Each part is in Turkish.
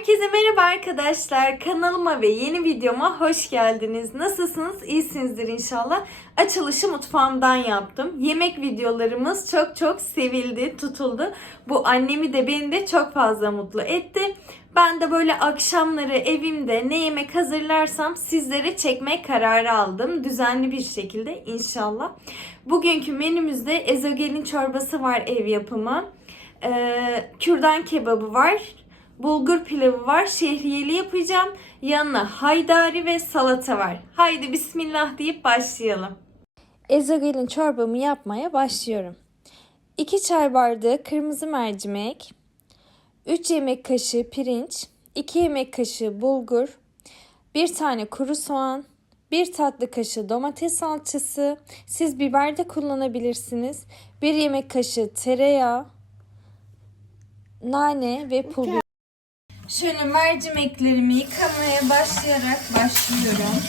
Herkese merhaba arkadaşlar. Kanalıma ve yeni videoma hoş geldiniz. Nasılsınız? İyisinizdir inşallah. Açılışı mutfağımdan yaptım. Yemek videolarımız çok çok sevildi, tutuldu. Bu annemi de beni de çok fazla mutlu etti. Ben de böyle akşamları evimde ne yemek hazırlarsam sizlere çekme kararı aldım. Düzenli bir şekilde inşallah. Bugünkü menümüzde ezogelin çorbası var ev yapımı. Ee, kürdan kebabı var. Bulgur pilavı var. Şehriyeli yapacağım. Yanına haydari ve salata var. Haydi bismillah deyip başlayalım. Ezogelin çorbamı yapmaya başlıyorum. 2 çay bardağı kırmızı mercimek, 3 yemek kaşığı pirinç, 2 yemek kaşığı bulgur, 1 tane kuru soğan, 1 tatlı kaşığı domates salçası, siz biber de kullanabilirsiniz. 1 yemek kaşığı tereyağı, nane ve pul. Şöyle mercimeklerimi yıkamaya başlayarak başlıyorum.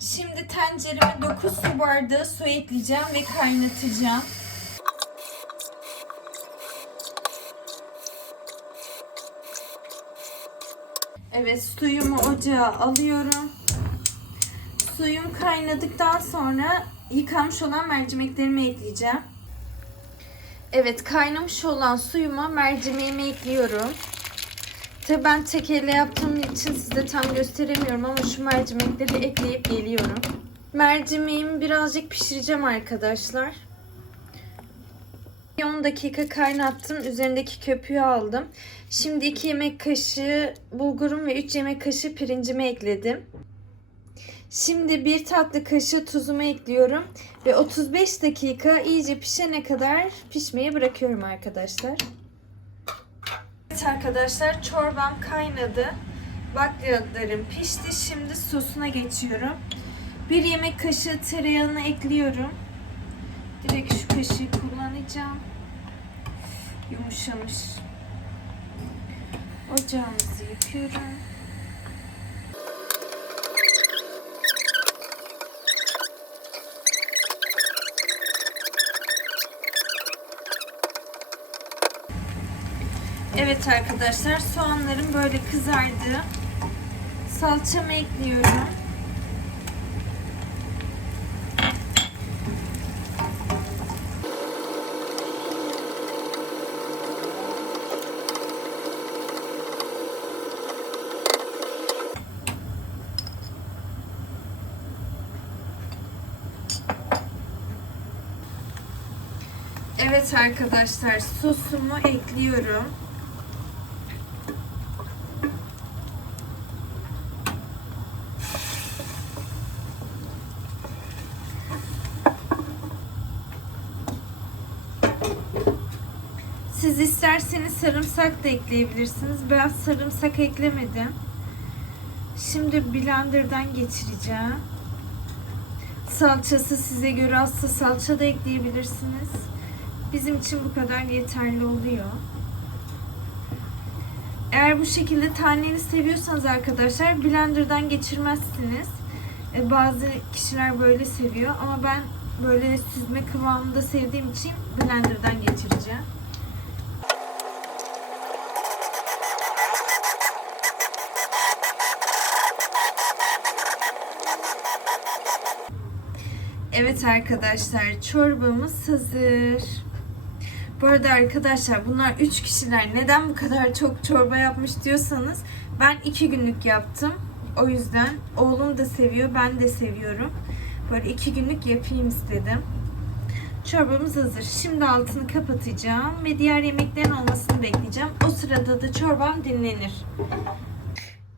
Şimdi tencereme 9 su bardağı su ekleyeceğim ve kaynatacağım. Evet suyumu ocağa alıyorum. Suyum kaynadıktan sonra yıkanmış olan mercimeklerimi ekleyeceğim. Evet kaynamış olan suyuma mercimeğimi ekliyorum. Tabii ben tek elle yaptığım için size tam gösteremiyorum ama şu mercimekleri ekleyip geliyorum. Mercimeğimi birazcık pişireceğim arkadaşlar. 10 dakika kaynattım. Üzerindeki köpüğü aldım. Şimdi 2 yemek kaşığı bulgurum ve 3 yemek kaşığı pirincimi ekledim. Şimdi 1 tatlı kaşığı tuzumu ekliyorum. Ve 35 dakika iyice pişene kadar pişmeye bırakıyorum arkadaşlar. Evet arkadaşlar çorbam kaynadı. Bakliyatlarım pişti. Şimdi sosuna geçiyorum. 1 yemek kaşığı tereyağını ekliyorum. Direkt şu kaşığı kullanacağım. Yumuşamış. Ocağımızı yapıyorum. Evet arkadaşlar soğanlarım böyle kızardı. Salçamı ekliyorum. Evet arkadaşlar sosumu ekliyorum. Siz isterseniz sarımsak da ekleyebilirsiniz. Ben sarımsak eklemedim. Şimdi blenderdan geçireceğim. Salçası size göre azsa salça da ekleyebilirsiniz. Bizim için bu kadar yeterli oluyor. Eğer bu şekilde taneli seviyorsanız arkadaşlar blenderdan geçirmezsiniz. E, Bazı kişiler böyle seviyor ama ben böyle süzme kıvamında sevdiğim için blenderdan geçireceğim. Evet arkadaşlar çorbamız hazır. Bu arada arkadaşlar bunlar 3 kişiler. Neden bu kadar çok çorba yapmış diyorsanız ben 2 günlük yaptım. O yüzden oğlum da seviyor ben de seviyorum. Böyle 2 günlük yapayım istedim. Çorbamız hazır. Şimdi altını kapatacağım ve diğer yemeklerin olmasını bekleyeceğim. O sırada da çorbam dinlenir.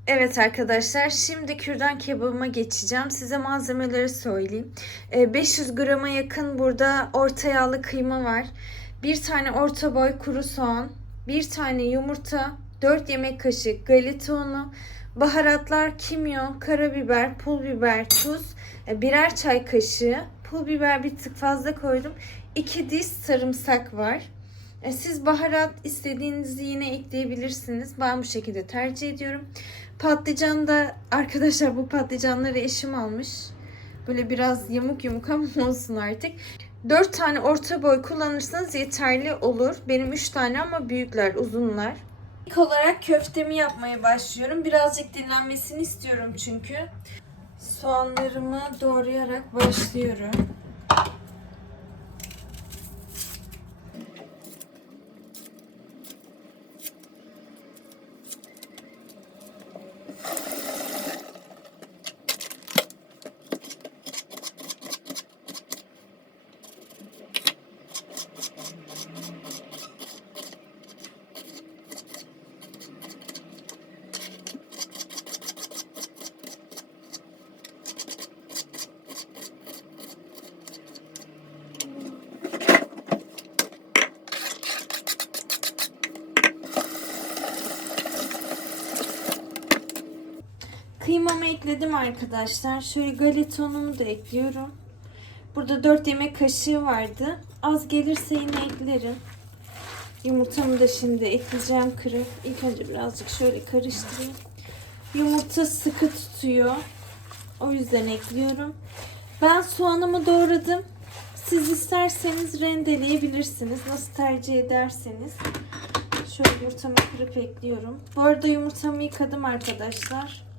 Evet arkadaşlar şimdi kürdan kebabıma geçeceğim. Size malzemeleri söyleyeyim. Ee, 500 grama yakın burada orta yağlı kıyma var. Bir tane orta boy kuru soğan, bir tane yumurta, 4 yemek kaşığı galeta unu, baharatlar kimyon, karabiber, pul biber, tuz, e, birer çay kaşığı, pul biber bir tık fazla koydum. 2 diş sarımsak var. E, Siz baharat istediğinizi yine ekleyebilirsiniz. Ben bu şekilde tercih ediyorum. Patlıcan da arkadaşlar bu patlıcanları eşim almış. Böyle biraz yamuk yumuk ama olsun artık. 4 tane orta boy kullanırsanız yeterli olur. Benim 3 tane ama büyükler, uzunlar. İlk olarak köftemi yapmaya başlıyorum. Birazcık dinlenmesini istiyorum çünkü. Soğanlarımı doğrayarak başlıyorum. Kıymamı ekledim arkadaşlar. Şöyle galeta unumu da ekliyorum. Burada 4 yemek kaşığı vardı. Az gelirse yine eklerim. Yumurtamı da şimdi ekleyeceğim kırıp. İlk önce birazcık şöyle karıştırayım. Yumurta sıkı tutuyor. O yüzden ekliyorum. Ben soğanımı doğradım. Siz isterseniz rendeleyebilirsiniz. Nasıl tercih ederseniz. Şöyle yumurtamı kırıp ekliyorum. Bu arada yumurtamı yıkadım arkadaşlar.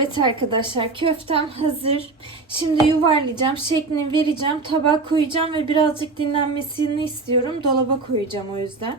Evet arkadaşlar köftem hazır. Şimdi yuvarlayacağım. Şeklini vereceğim. Tabağa koyacağım ve birazcık dinlenmesini istiyorum. Dolaba koyacağım o yüzden.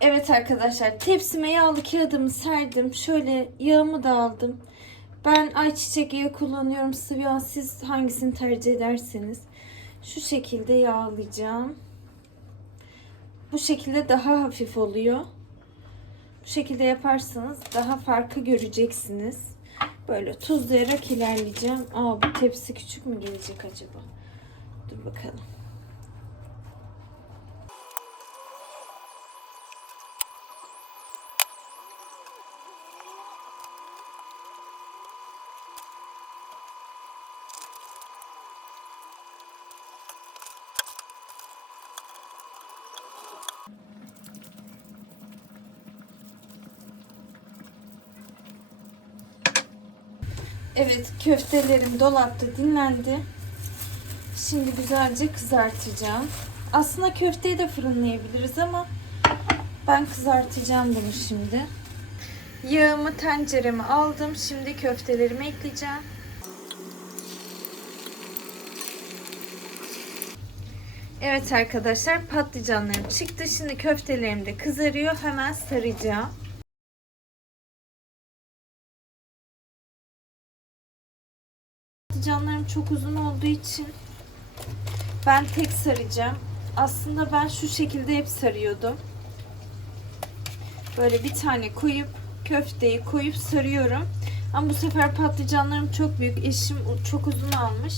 Evet arkadaşlar tepsime yağlı kağıdımı serdim. Şöyle yağımı da aldım. Ben ayçiçek yağı kullanıyorum. Sıvı yağ siz hangisini tercih ederseniz. Şu şekilde yağlayacağım. Bu şekilde daha hafif oluyor. Bu şekilde yaparsanız daha farkı göreceksiniz. Böyle tuzlayarak ilerleyeceğim. Aa bu tepsi küçük mü gelecek acaba? Dur bakalım. Evet köftelerim dolapta dinlendi. Şimdi güzelce kızartacağım. Aslında köfteyi de fırınlayabiliriz ama ben kızartacağım bunu şimdi. Yağımı tencereme aldım. Şimdi köftelerimi ekleyeceğim. Evet arkadaşlar patlıcanlarım çıktı. Şimdi köftelerim de kızarıyor. Hemen saracağım. Patlıcanlarım çok uzun olduğu için ben tek saracağım. Aslında ben şu şekilde hep sarıyordum. Böyle bir tane koyup köfteyi koyup sarıyorum. Ama bu sefer patlıcanlarım çok büyük. Eşim çok uzun almış.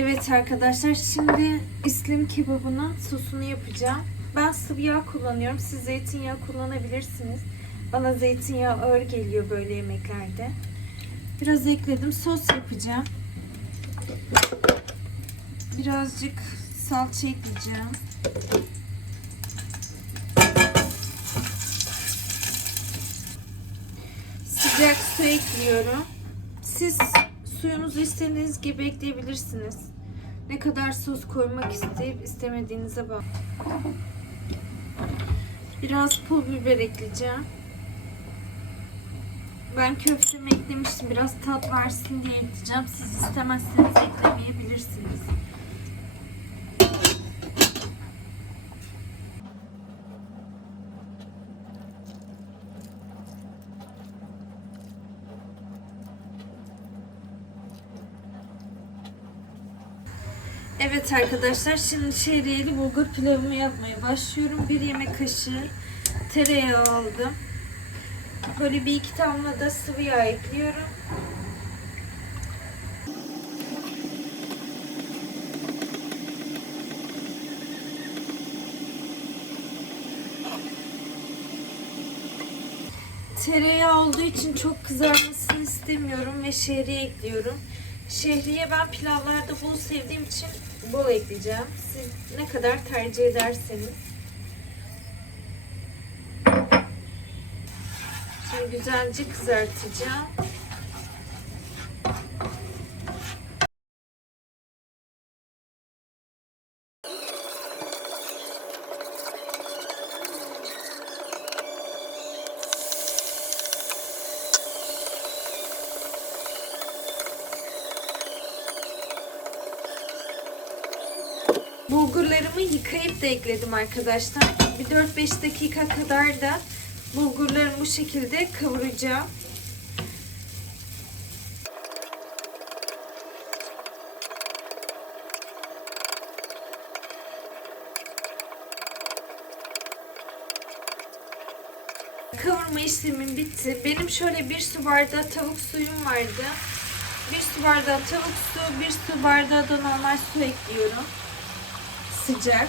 Evet arkadaşlar şimdi İslim kebabının sosunu yapacağım. Ben sıvı yağ kullanıyorum. Siz zeytinyağı kullanabilirsiniz. Bana zeytinyağı ağır geliyor böyle yemeklerde. Biraz ekledim. Sos yapacağım. Birazcık salça ekleyeceğim. Sıcak su ekliyorum. Siz suyunuzu istediğiniz gibi ekleyebilirsiniz. Ne kadar sos koymak isteyip istemediğinize bağlı. Biraz pul biber ekleyeceğim. Ben köftemi eklemiştim. Biraz tat versin diye ekleyeceğim. Siz istemezseniz eklemeyebilirsiniz. Evet arkadaşlar şimdi şehriyeli bulgur pilavımı yapmaya başlıyorum. Bir yemek kaşığı tereyağı aldım. Böyle bir iki damla da sıvı yağ ekliyorum. Tereyağı olduğu için çok kızarmasını istemiyorum ve şehriye ekliyorum. Şehriye ben pilavlarda bol sevdiğim için bol ekleyeceğim. Siz ne kadar tercih ederseniz. Şimdi güzelce kızartacağım. Bulgurlarımı yıkayıp da ekledim arkadaşlar. Bir 4-5 dakika kadar da bulgurlarımı bu şekilde kavuracağım. Kavurma işlemim bitti. Benim şöyle bir su bardağı tavuk suyum vardı. Bir su bardağı tavuk su, bir su bardağı da normal su ekliyorum sıcak.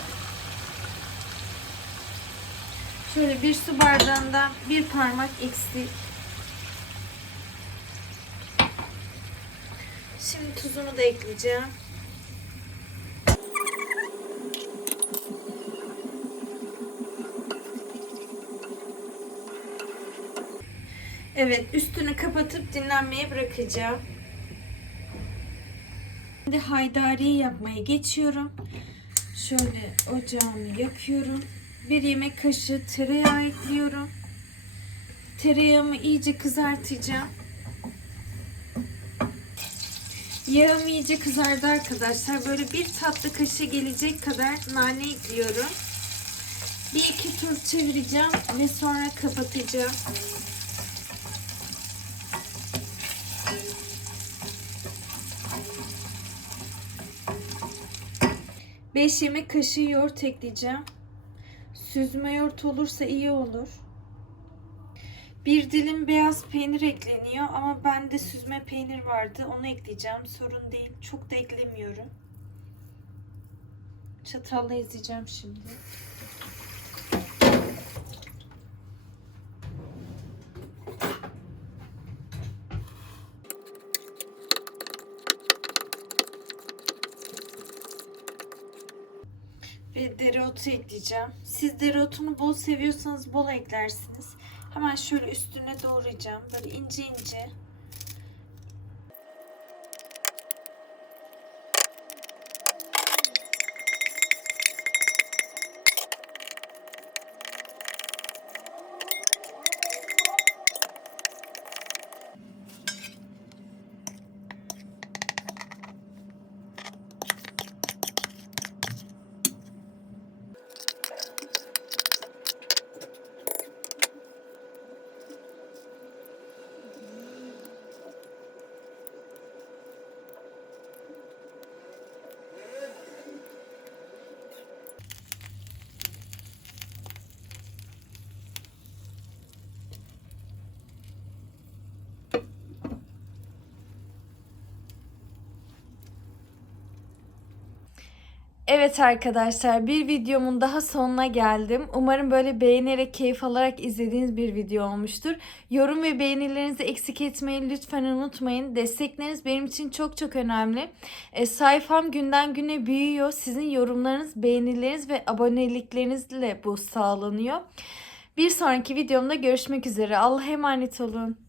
Şöyle bir su bardağından bir parmak eksik. Şimdi tuzunu da ekleyeceğim. Evet, üstünü kapatıp dinlenmeye bırakacağım. Şimdi haydari yapmaya geçiyorum. Şöyle ocağımı yakıyorum. Bir yemek kaşığı tereyağı ekliyorum. Tereyağımı iyice kızartacağım. Yağım iyice kızardı arkadaşlar. Böyle bir tatlı kaşığı gelecek kadar nane ekliyorum. Bir iki tur çevireceğim ve sonra kapatacağım. 5 yemek kaşığı yoğurt ekleyeceğim. Süzme yoğurt olursa iyi olur. Bir dilim beyaz peynir ekleniyor ama bende süzme peynir vardı. Onu ekleyeceğim. Sorun değil. Çok da eklemiyorum. Çatalla ezeceğim şimdi. Ve dereotu ekleyeceğim. Siz dereotunu bol seviyorsanız bol eklersiniz. Hemen şöyle üstüne doğrayacağım. Böyle ince ince. Evet arkadaşlar bir videomun daha sonuna geldim. Umarım böyle beğenerek keyif alarak izlediğiniz bir video olmuştur. Yorum ve beğenilerinizi eksik etmeyi lütfen unutmayın. Destekleriniz benim için çok çok önemli. E, sayfam günden güne büyüyor. Sizin yorumlarınız, beğenileriniz ve aboneliklerinizle bu sağlanıyor. Bir sonraki videomda görüşmek üzere. Allah'a emanet olun.